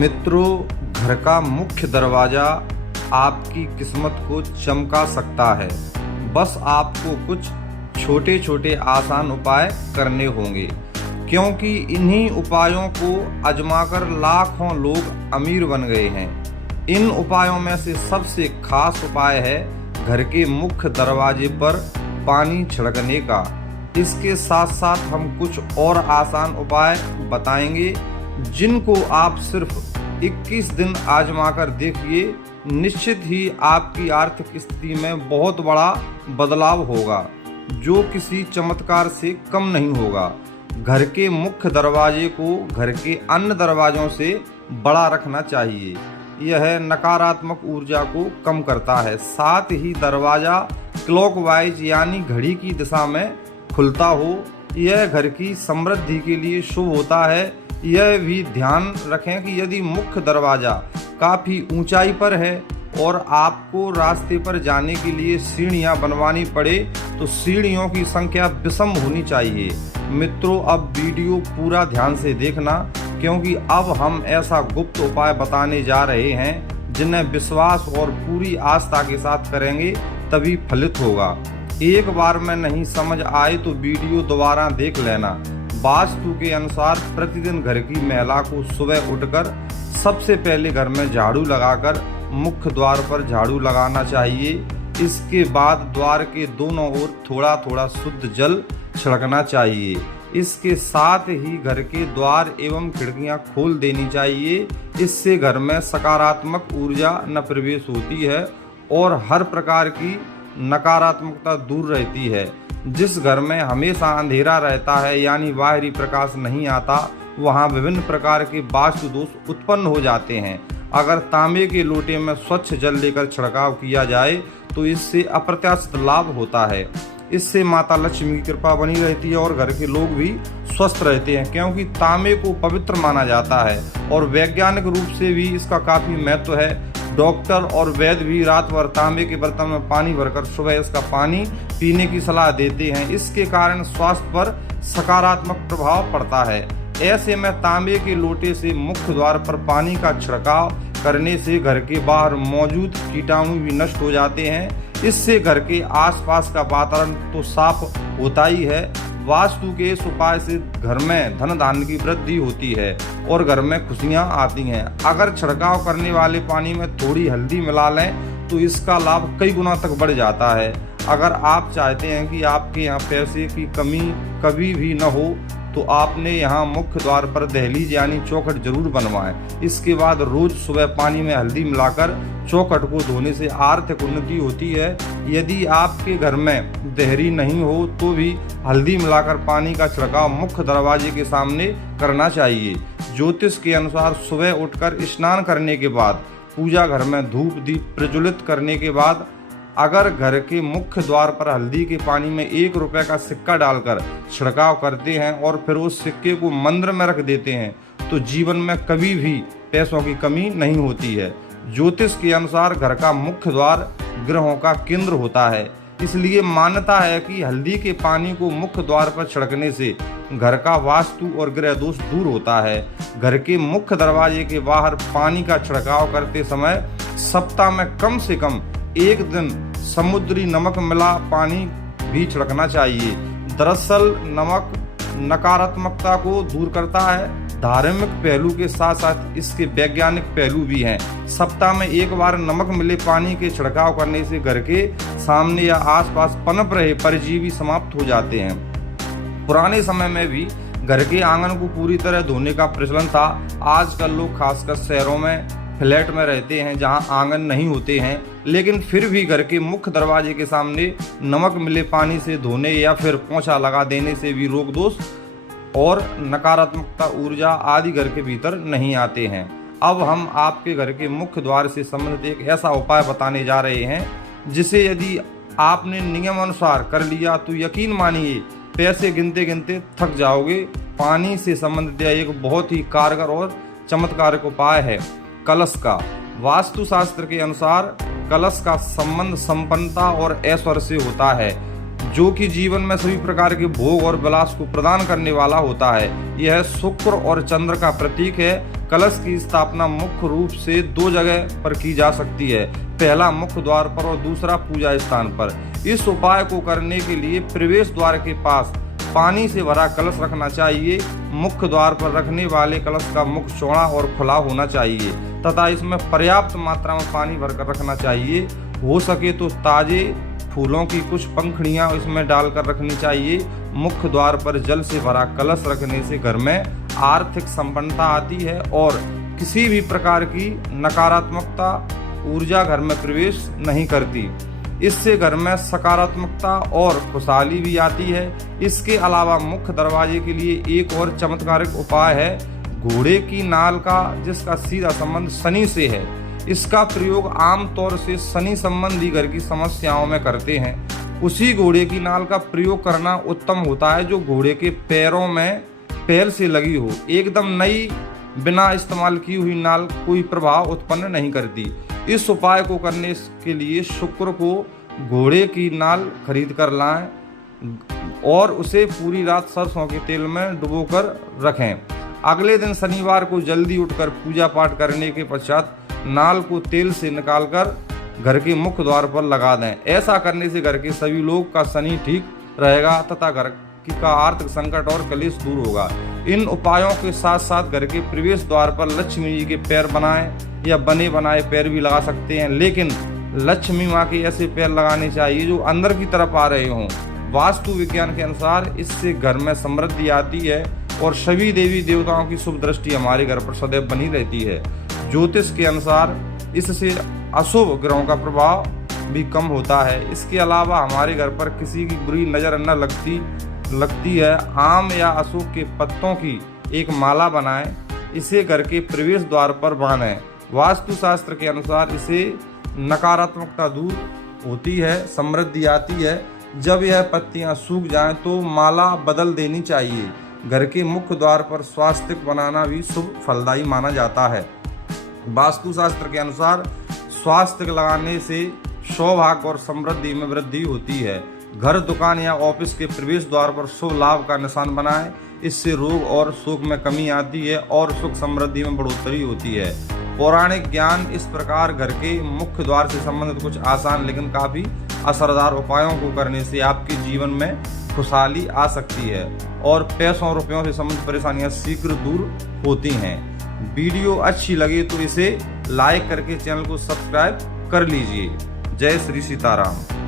मित्रों, घर का मुख्य दरवाज़ा आपकी किस्मत को चमका सकता है। बस आपको कुछ छोटे छोटे आसान उपाय करने होंगे, क्योंकि इन्हीं उपायों को आजमाकर लाखों लोग अमीर बन गए हैं। इन उपायों में से सबसे खास उपाय है घर के मुख्य दरवाजे पर पानी छिड़कने का। इसके साथ साथ हम कुछ और आसान उपाय बताएंगे, जिनको आप सिर्फ 21 दिन आजमाकर देखिए। निश्चित ही आपकी आर्थिक स्थिति में बहुत बड़ा बदलाव होगा, जो किसी चमत्कार से कम नहीं होगा। घर के मुख्य दरवाजे को घर के अन्य दरवाजों से बड़ा रखना चाहिए। यह नकारात्मक ऊर्जा को कम करता है। साथ ही दरवाज़ा क्लॉकवाइज यानी घड़ी की दिशा में खुलता हो, यह घर की समृद्धि के लिए शुभ होता है। यह भी ध्यान रखें कि यदि मुख्य दरवाज़ा काफ़ी ऊंचाई पर है और आपको रास्ते पर जाने के लिए सीढ़ियां बनवानी पड़े, तो सीढ़ियों की संख्या विषम होनी चाहिए। मित्रों, अब वीडियो पूरा ध्यान से देखना, क्योंकि अब हम ऐसा गुप्त उपाय बताने जा रहे हैं जिन्हें विश्वास और पूरी आस्था के साथ करेंगे तभी फलित होगा। एक बार में नहीं समझ आए तो वीडियो दोबारा देख लेना। वास्तु के अनुसार प्रतिदिन घर की महिला को सुबह उठकर सबसे पहले घर में झाड़ू लगाकर मुख्य द्वार पर झाड़ू लगाना चाहिए। इसके बाद द्वार के दोनों ओर थोड़ा थोड़ा शुद्ध जल छिड़कना चाहिए। इसके साथ ही घर के द्वार एवं खिड़कियां खोल देनी चाहिए। इससे घर में सकारात्मक ऊर्जा न प्रवेश होती है और हर प्रकार की नकारात्मकता दूर रहती है। जिस घर में हमेशा अंधेरा रहता है यानी बाहरी प्रकाश नहीं आता, वहाँ विभिन्न प्रकार के वास्तु दोष उत्पन्न हो जाते हैं। अगर तांबे के लोटे में स्वच्छ जल लेकर छिड़काव किया जाए तो इससे अप्रत्याशित लाभ होता है। इससे माता लक्ष्मी की कृपा बनी रहती है और घर के लोग भी स्वस्थ रहते हैं, क्योंकि तांबे को पवित्र माना जाता है और वैज्ञानिक रूप से भी इसका काफ़ी महत्व है। डॉक्टर और वैद्य भी रात भर तांबे के बर्तन में पानी भरकर सुबह इसका पानी पीने की सलाह देते हैं। इसके कारण स्वास्थ्य पर सकारात्मक प्रभाव पड़ता है। ऐसे में तांबे के लोटे से मुख्य द्वार पर पानी का छिड़काव करने से घर के बाहर मौजूद कीटाणु भी नष्ट हो जाते हैं। इससे घर के आसपास का वातावरण तो साफ होता ही है, वास्तु के इस उपाय से घर में धन धान्य की वृद्धि होती है और घर में खुशियां आती हैं। अगर छिड़काव करने वाले पानी में थोड़ी हल्दी मिला लें तो इसका लाभ कई गुना तक बढ़ जाता है। अगर आप चाहते हैं कि आपके यहाँ पैसे की कमी कभी भी न हो, तो आपने यहाँ मुख्य द्वार पर दहलीज यानी चौखट जरूर बनवाएं। इसके बाद रोज सुबह पानी में हल्दी मिलाकर चौखट को धोने से आर्थिक उन्नति होती है। यदि आपके घर में देहरी नहीं हो तो भी हल्दी मिलाकर पानी का छिड़काव मुख्य दरवाजे के सामने करना चाहिए। ज्योतिष के अनुसार सुबह उठकर स्नान करने के बाद पूजा घर में धूप दीप प्रज्वलित करने के बाद अगर घर के मुख्य द्वार पर हल्दी के पानी में 1 रुपए का सिक्का डालकर छिड़काव करते हैं और फिर उस सिक्के को मंदिर में रख देते हैं, तो जीवन में कभी भी पैसों की कमी नहीं होती है। ज्योतिष के अनुसार घर का मुख्य द्वार ग्रहों का केंद्र होता है, इसलिए मान्यता है कि हल्दी के पानी को मुख्य द्वार पर छिड़कने से घर का वास्तु और ग्रह दोष दूर होता है। घर के मुख्य दरवाजे के बाहर पानी का छिड़काव करते समय सप्ताह में कम से कम 1 दिन समुद्री नमक मिला पानी भी छिड़कना चाहिए। दरअसल नमक नकारात्मकता को दूर करता है। धार्मिक पहलू के साथ साथ इसके वैज्ञानिक पहलू भी हैं। सप्ताह में 1 बार नमक मिले पानी के छिड़काव करने से घर के सामने या आसपास पनप रहे परजीवी समाप्त हो जाते हैं। पुराने समय में भी घर के आंगन को पूरी तरह धोने का प्रचलन था। आजकल लोग खासकर शहरों में फ्लैट में रहते हैं जहां आंगन नहीं होते हैं, लेकिन फिर भी घर के मुख्य दरवाजे के सामने नमक मिले पानी से धोने या फिर पोंछा लगा देने से भी रोग दोष और नकारात्मकता ऊर्जा आदि घर के भीतर नहीं आते हैं। अब हम आपके घर के मुख्य द्वार से संबंधित एक ऐसा उपाय बताने जा रहे हैं जिसे यदि आपने नियम अनुसार कर लिया तो यकीन मानिए पैसे गिनते गिनते थक जाओगे। पानी से संबंधित यह एक बहुत ही कारगर और चमत्कारिक उपाय है। कलश का वास्तुशास्त्र के अनुसार कलश का संबंध संपन्नता और ऐश्वर्य से होता है, जो कि जीवन में सभी प्रकार के भोग और विलास को प्रदान करने वाला होता है। यह शुक्र और चंद्र का प्रतीक है। कलश की स्थापना मुख्य रूप से 2 जगह पर की जा सकती है, पहला मुख्य द्वार पर और दूसरा पूजा स्थान पर। इस उपाय को करने के लिए प्रवेश द्वार के पास पानी से भरा कलश रखना चाहिए। मुख्य द्वार पर रखने वाले कलश का मुख चौड़ा और खुला होना चाहिए तथा इसमें पर्याप्त मात्रा में पानी भरकर रखना चाहिए। हो सके तो ताजे फूलों की कुछ पंखुड़ियां इसमें डालकर रखनी चाहिए। मुख्य द्वार पर जल से भरा कलश रखने से घर में आर्थिक संपन्नता आती है और किसी भी प्रकार की नकारात्मकता ऊर्जा घर में प्रवेश नहीं करती। इससे घर में सकारात्मकता और खुशहाली भी आती है। इसके अलावा मुख्य दरवाजे के लिए एक और चमत्कारिक उपाय है घोड़े की नाल का, जिसका सीधा संबंध शनि से है। इसका प्रयोग आमतौर से शनि संबंधी घर की समस्याओं में करते हैं। उसी घोड़े की नाल का प्रयोग करना उत्तम होता है जो घोड़े के पैरों में पैर से लगी हो। एकदम नई बिना इस्तेमाल की हुई नाल कोई प्रभाव उत्पन्न नहीं करती। इस उपाय को करने के लिए शुक्र को घोड़े की नाल खरीद कर लाएं और उसे पूरी रात सरसों के तेल में डुबोकर रखें। अगले दिन शनिवार को जल्दी उठकर पूजा पाठ करने के पश्चात नाल को तेल से निकालकर घर के मुख्य द्वार पर लगा दें। ऐसा करने से घर के सभी लोग का शनि ठीक रहेगा तथा घर का आर्थिक संकट और कलेश दूर होगा। इन उपायों के साथ साथ घर के प्रवेश द्वार पर लक्ष्मी जी के पैर बनाएं या बने बनाए पैर भी लगा सकते हैं, लेकिन लक्ष्मी माँ के ऐसे पैर लगाने चाहिए जो अंदर की तरफ आ रहे हों। वास्तु विज्ञान के अनुसार इससे घर में समृद्धि आती है और सभी देवी देवताओं की शुभ दृष्टि हमारे घर पर सदैव बनी रहती है। ज्योतिष के अनुसार इससे अशुभ ग्रहों का प्रभाव भी कम होता है। इसके अलावा हमारे घर पर किसी की बुरी नज़र न लगती है। आम या अशोक के पत्तों की एक माला बनाएं, इसे घर के प्रवेश द्वार पर बांधें। वास्तुशास्त्र के अनुसार इसे नकारात्मकता दूर होती है, समृद्धि आती है। जब यह पत्तियां सूख जाएं तो माला बदल देनी चाहिए। घर के मुख्य द्वार पर स्वास्तिक बनाना भी शुभ फलदायी माना जाता है। वास्तुशास्त्र के अनुसार स्वास्तिक लगाने से सौभाग्य और समृद्धि में वृद्धि होती है। घर, दुकान या ऑफिस के प्रवेश द्वार पर शुभ लाभ का निशान बनाएं। इससे रोग और शोक में कमी आती है और सुख समृद्धि में बढ़ोतरी होती है। पौराणिक ज्ञान इस प्रकार घर के मुख्य द्वार से संबंधित कुछ आसान लेकिन काफ़ी असरदार उपायों को करने से आपके जीवन में खुशहाली आ सकती है और पैसों और रुपयों से संबंधित परेशानियां शीघ्र दूर होती हैं। वीडियो अच्छी लगे तो इसे लाइक करके चैनल को सब्सक्राइब कर लीजिए। जय श्री सीताराम।